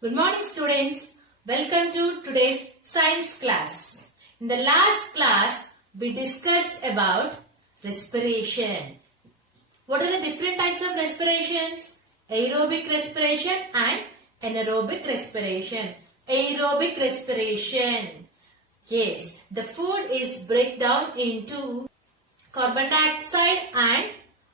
Good morning students. Welcome to today's science class. In the last class, we discussed about respiration. What are the different types of respirations? Aerobic respiration and anaerobic respiration. Aerobic respiration. Yes, the food is break down into carbon dioxide and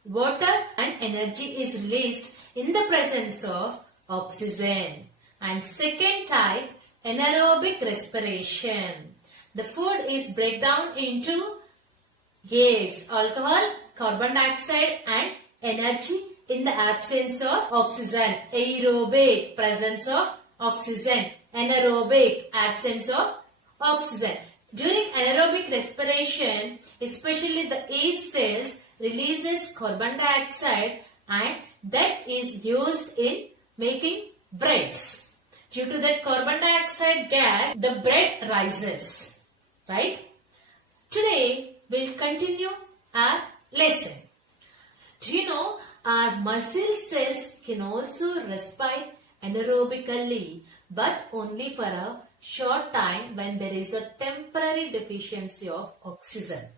water and energy is released in the presence of oxygen. And second type, anaerobic respiration. The food is break down into, alcohol, carbon dioxide and energy in the absence of oxygen. Aerobic, presence of oxygen. Anaerobic, absence of oxygen. During anaerobic respiration, especially the yeast cells releases carbon dioxide and that is used in making breads. Due to that carbon dioxide gas, the bread rises. Right? Today, we'll continue our lesson. Do you know our muscle cells can also respire anaerobically but only for a short time when there is a temporary deficiency of oxygen.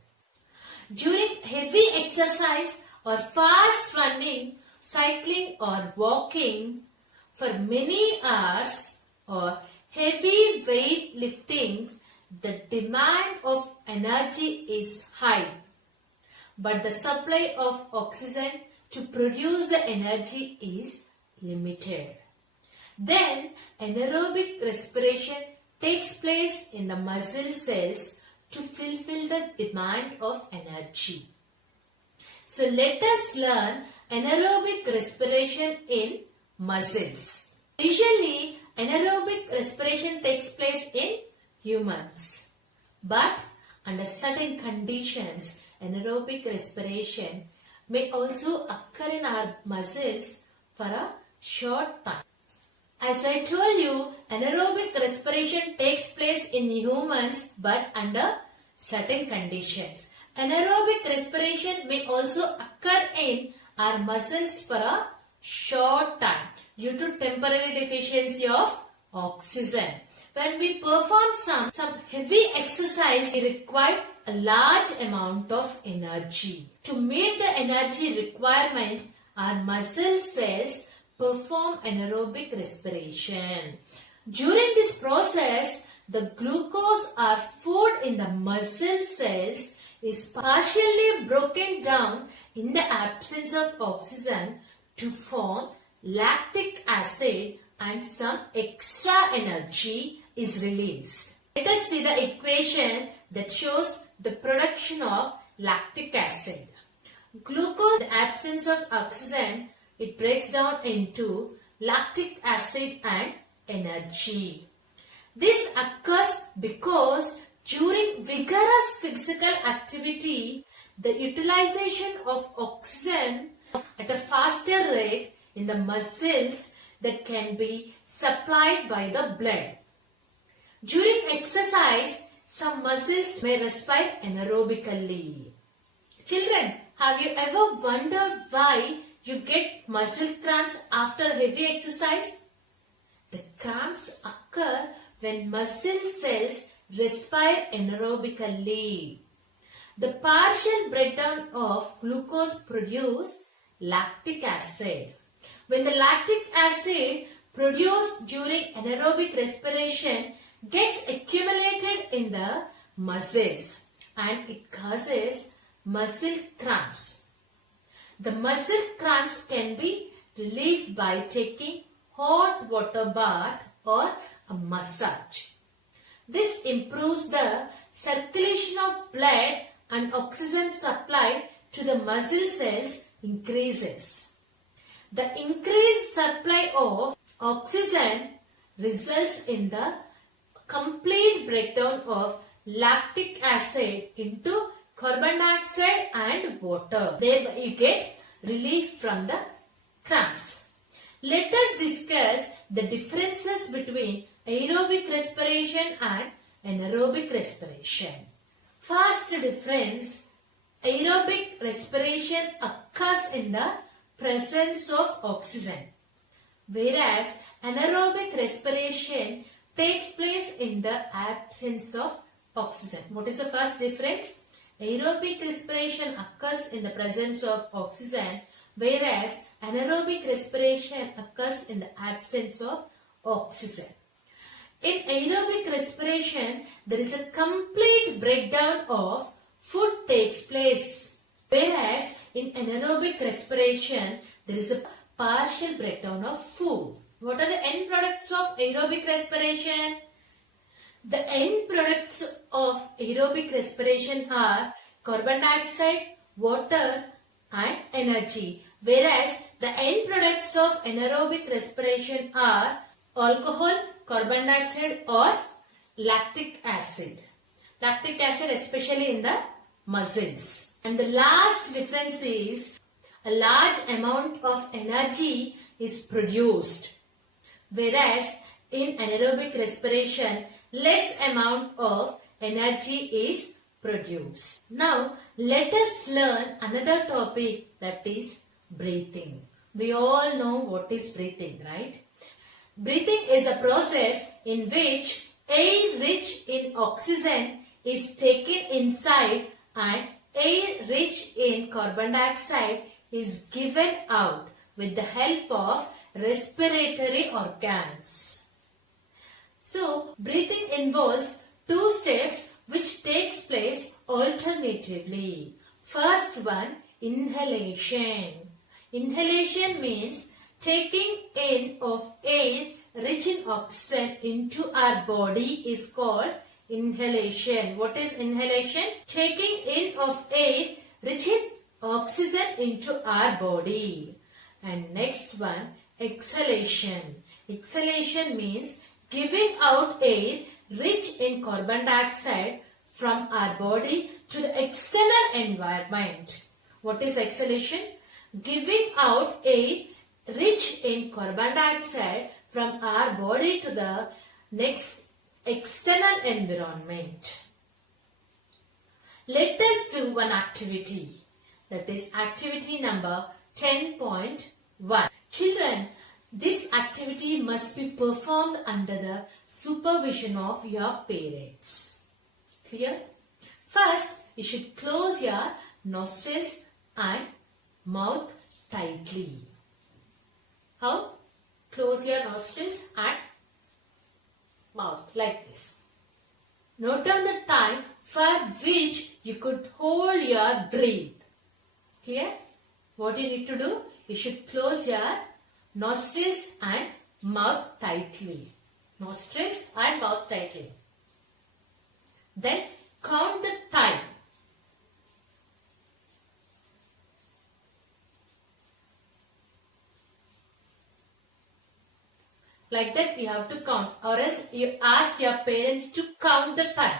During heavy exercise or fast running, cycling or walking, for many hours or heavy weight lifting, the demand of energy is high, but the supply of oxygen to produce the energy is limited. Then anaerobic respiration takes place in the muscle cells to fulfill the demand of energy. So let us learn anaerobic respiration in muscles. Usually, anaerobic respiration takes place in humans. But under certain conditions, anaerobic respiration may also occur in our muscles for a short time. As I told you, anaerobic respiration takes place in humans but under certain conditions. Anaerobic respiration may also occur in our muscles for a short time due to temporary deficiency of oxygen. When we perform some heavy exercise, we require a large amount of energy. To meet the energy requirement, our muscle cells perform anaerobic respiration. During this process, the glucose or food in the muscle cells is partially broken down in the absence of oxygen to form lactic acid and some extra energy is released. Let us see the equation that shows the production of lactic acid. Glucose, in the absence of oxygen, it breaks down into lactic acid and energy. This occurs because during vigorous physical activity, the utilization of oxygen at a faster rate in the muscles that can be supplied by the blood. During exercise, some muscles may respire anaerobically. Children, have you ever wondered why you get muscle cramps after heavy exercise? The cramps occur when muscle cells respire anaerobically. The partial breakdown of glucose produces lactic acid. When the lactic acid produced during anaerobic respiration gets accumulated in the muscles and it causes muscle cramps. The muscle cramps can be relieved by taking hot water bath or a massage. This improves the circulation of blood and oxygen supply to the muscle cells increases. The increased supply of oxygen results in the complete breakdown of lactic acid into carbon dioxide and water. Thereby you get relief from the cramps. Let us discuss the differences between aerobic respiration and anaerobic respiration. First difference, aerobic respiration occurs in the presence of oxygen. whereas anaerobic respiration takes place in the absence of oxygen. What is the first difference? Aerobic respiration occurs in the presence of oxygen, whereas anaerobic respiration occurs in the absence of oxygen. In aerobic respiration, there is a complete breakdown of food takes place, whereas in anaerobic respiration, there is a partial breakdown of food. What are the end products of aerobic respiration? The end products of aerobic respiration are carbon dioxide, water and energy, whereas the end products of anaerobic respiration are alcohol, carbon dioxide or lactic acid. Lactic acid especially in the muscles. And the last difference is a large amount of energy is produced, whereas in anaerobic respiration less amount of energy is produced. Now let us learn another topic, that is breathing. We all know what is breathing, right? Breathing is a process in which air rich in oxygen is taken inside and air rich in carbon dioxide is given out with the help of respiratory organs. So, breathing involves two steps which takes place alternatively. First one, inhalation. Inhalation means taking in of air rich in oxygen into our body is called inhalation. What is inhalation? Taking in of air rich in oxygen into our body. And next one, exhalation. Exhalation means giving out air rich in carbon dioxide from our body to the external environment. What is exhalation? Giving out air rich in carbon dioxide from our body to the next external environment. Let us do one activity. That is activity number 10.1. Children, this activity must be performed under the supervision of your parents. Clear? First, you should close your nostrils and mouth tightly. How? Close your nostrils and mouth like this. Note down the time for which you could hold your breath. Clear? What you need to do? You should close your nostrils and mouth tightly. Nostrils and mouth tightly. Then count the time. Like that you have to count, or else you ask your parents to count the time.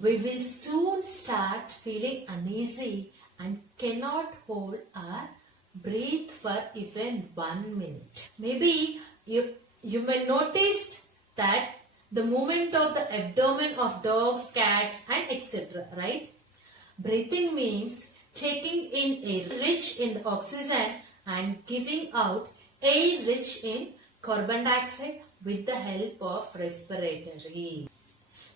We will soon start feeling uneasy and cannot hold our breath for even 1 minute. Maybe you may notice that the movement of the abdomen of dogs, cats and etc. Right? Breathing means taking in air rich in oxygen and giving out air rich in carbon dioxide with the help of respiratory.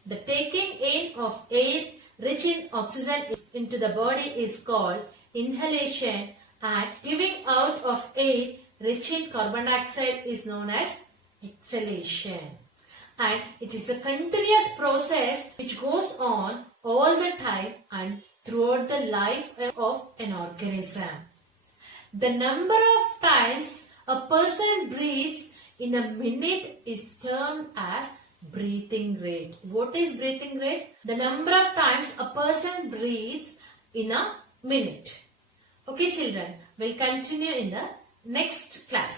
The taking in of air rich in oxygen into the body is called inhalation, and giving out of air rich in carbon dioxide is known as exhalation. And it is a continuous process which goes on all the time and throughout the life of an organism. The number of times a person breathes in a minute is termed as breathing rate. What is breathing rate? The number of times a person breathes in a minute. Okay children, we'll continue in the next class.